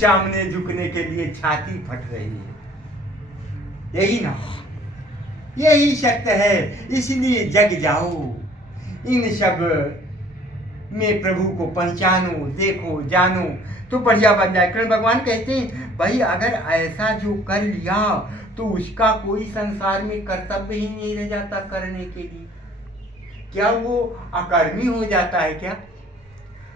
सामने झुकने के लिए छाती फट रही है। यही ना, यही सत्य है। इसलिए जग जाओ, इन सब में प्रभु को पहचानो, देखो, जानो तो बढ़िया बन जाए। कृष्ण भगवान कहते हैं भाई अगर ऐसा जो कर लिया तो उसका कोई संसार में कर्तव्य ही नहीं रह जाता करने के लिए। क्या वो अकर्मी हो जाता है क्या?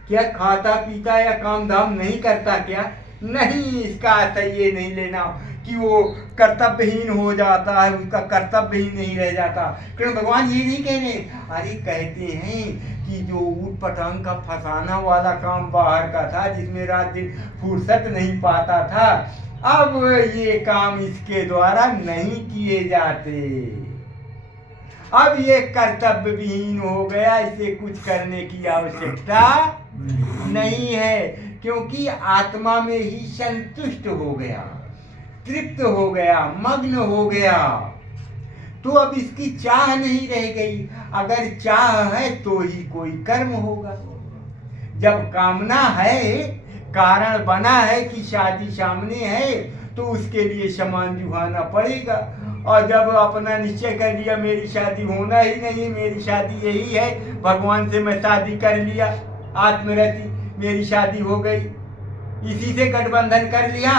क्या खाता पीता या काम धाम नहीं करता क्या? नहीं, इसका अर्थ ये नहीं लेना कि वो कर्तव्यहीन हो जाता है, उसका कर्तव्य ही नहीं रह जाता। कृष्ण भगवान ये नहीं कह रहे, अरे कहते हैं कि जो ऊट पटांग का फंसाना वाला काम बाहर का था, जिसमें रात दिन फुर्सत नहीं पाता था, अब ये काम इसके द्वारा नहीं किए जाते। अब ये कर्तव्य विहीन हो गया, इसे कुछ करने की आवश्यकता नहीं है, क्योंकि आत्मा में ही संतुष्ट हो गया, तृप्त हो गया, मग्न हो गया। तो अब इसकी चाह नहीं रह गई। अगर चाह है तो ही कोई कर्म होगा। जब कामना है, कारण बना है कि शादी सामने है, तो उसके लिए सामान जुहाना पड़ेगा। और जब अपना निश्चय कर लिया मेरी शादी होना ही नहीं, मेरी शादी यही है, भगवान से मैं शादी कर लिया, आत्मरति मेरी शादी हो गई, इसी से गठबंधन कर लिया,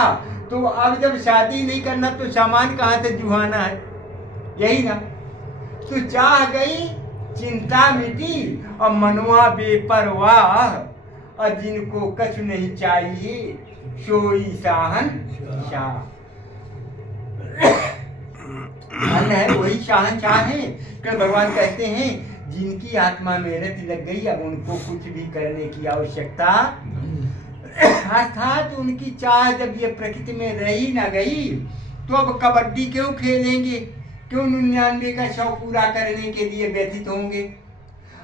तो अब जब शादी नहीं करना तो सामान कहाँ से जुहाना है? यही ना। तो चाह गई, चिंता मिटी, और मनवा बेपरवाह, और जिनको कछु नहीं चाहिए सोई शहंशाह। मन है वही शहंशाह है। कृष्ण भगवान कहते हैं जिनकी आत्मा में रति लग गई, अब उनको कुछ भी करने की आवश्यकता, अर्थात उनकी चाह जब ये प्रकृति में रही न गई, तो अब कबड्डी क्यों खेलेंगे? क्यों 99 का शौक पूरा करने के लिए व्यथित होंगे?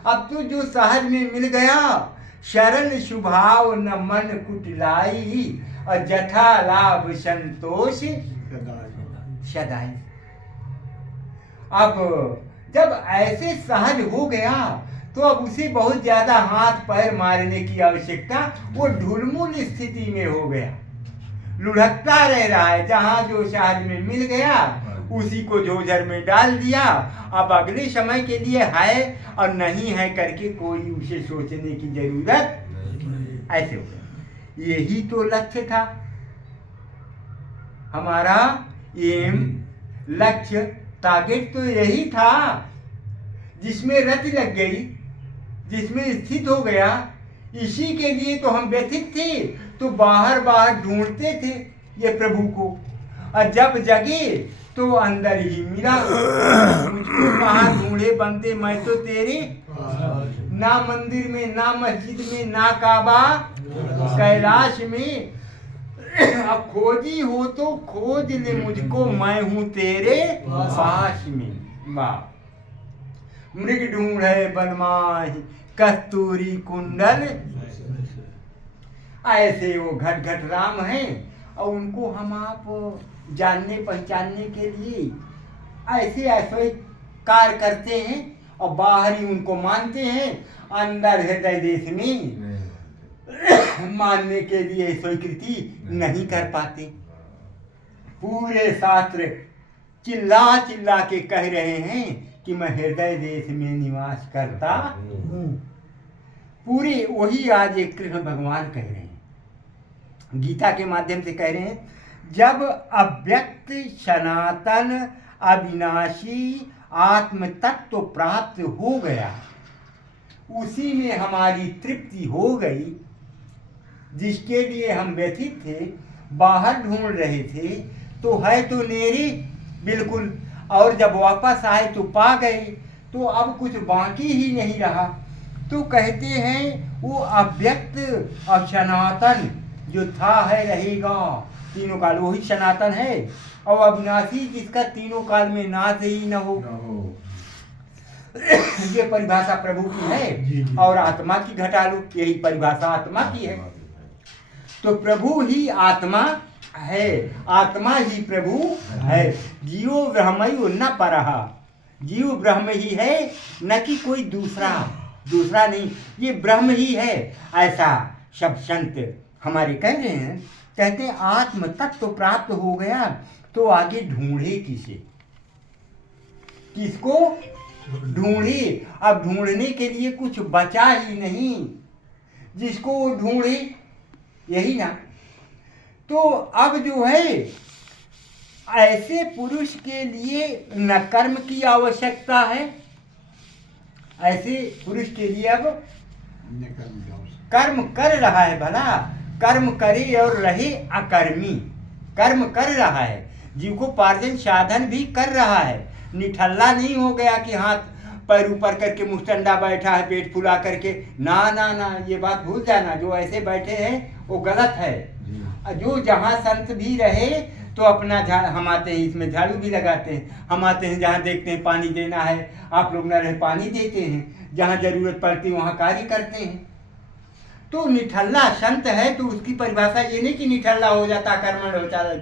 अब तो जो सहज में मिल गया, शरण शुभाव न मन कुटिलाई, और जथा लाभ संतोष सदाई। अब जब ऐसे सहज हो गया तो अब उसे बहुत ज्यादा हाथ पैर मारने की आवश्यकता, वो ढुलमुल स्थिति में हो गया, लुढ़कता रह रहा है। जहां जो सहज में मिल गया उसी को झोझर में डाल दिया। अब अगले समय के लिए है और नहीं है करके कोई उसे सोचने की जरूरत ऐसे हो गया। यही तो लक्ष्य था हमारा, एम, लक्ष्य, टारगेट तो यही था। जिसमें रति लग गई, जिसमें स्थित हो गया, इसी के लिए तो हम व्यथित थे, तो बाहर बाहर ढूंढते थे ये प्रभु को, और जब जगे तो अंदर ही मिला। मुझको कहाँ ढूंढे बनते मैं तो तेरे, ना मंदिर में, ना मस्जिद में, ना काबा कैलाश में। अब खोजी हो तो खोज ले मुझको, मैं हूं तेरे पास में। वाह। मृग ढूंढे बनमाही कस्तूरी कुंडल, ऐसे वो घट घट राम हैं, और उनको हम आप जानने पहचानने के लिए ऐसे ऐसे कार्य करते हैं, और बाहर ही उनको मानते हैं, अंदर हृदय देश में मानने के लिए स्वीकृति नहीं कर पाते। पूरे शास्त्र चिल्ला चिल्ला के कह रहे हैं कि मैं हृदय देश में निवास करता हूँ। पूरे वही आज एक कृष्ण भगवान कह रहे हैं, गीता के माध्यम से कह रहे हैं, जब अव्यक्त सनातन अविनाशी आत्म तत्व प्राप्त हो गया, उसी में हमारी तृप्ति हो गई। जिसके लिए हम व्यथित थे, बाहर ढूंढ रहे थे, तो है तो नेरी बिल्कुल, और जब वापस आए तो पा गए, तो अब कुछ बाकी ही नहीं रहा। तो कहते हैं वो अव्यक्त और सनातन जो था है रहेगा तीनों काल, वही सनातन है, और अविनाशी जिसका तीनों काल में नाश ही न हो। ये परिभाषा प्रभु की है, और आत्मा की घटा लो, यही परिभाषा आत्मा की है। तो प्रभु ही आत्मा है, आत्मा ही प्रभु है। जीव ब्रह्मयो न परहा, जीव ब्रह्म ही है, न कि कोई दूसरा नहीं, ये ब्रह्म ही है। ऐसा सब संत हमारे कह रहे हैं। कहते हैं आत्म तत्व प्राप्त हो गया तो आगे ढूंढे किसे, किसको ढूंढे। अब ढूंढने के लिए कुछ बचा ही नहीं, जिसको वो ढूंढे, यही ना। तो अब जो है ऐसे पुरुष के लिए न कर्म की आवश्यकता है, ऐसे पुरुष के लिए अब कर्म कर रहा है, भला कर्म करे और रहे अकर्मी, कर्म कर रहा है, जीविकोपार्जन साधन भी कर रहा है, निठल्ला नहीं हो गया कि हाथ पैर ऊपर करके मुस्टंडा बैठा है पेट फुला करके, ना ना ना, ये बात भूल जाना। जो ऐसे बैठे हैं वो गलत है। जो जहाँ संत भी रहे तो अपना हम आते हैं इसमें झाड़ू भी लगाते हैं, हम आते हैं जहाँ देखते हैं पानी देना है, आप लोग न रहे पानी देते हैं, जहाँ जरूरत पड़ती वहाँ कार्य करते हैं। तो निठल्ला संत है तो उसकी परिभाषा ये नहीं कि निठल्ला हो जाता कर्मठ हो जाता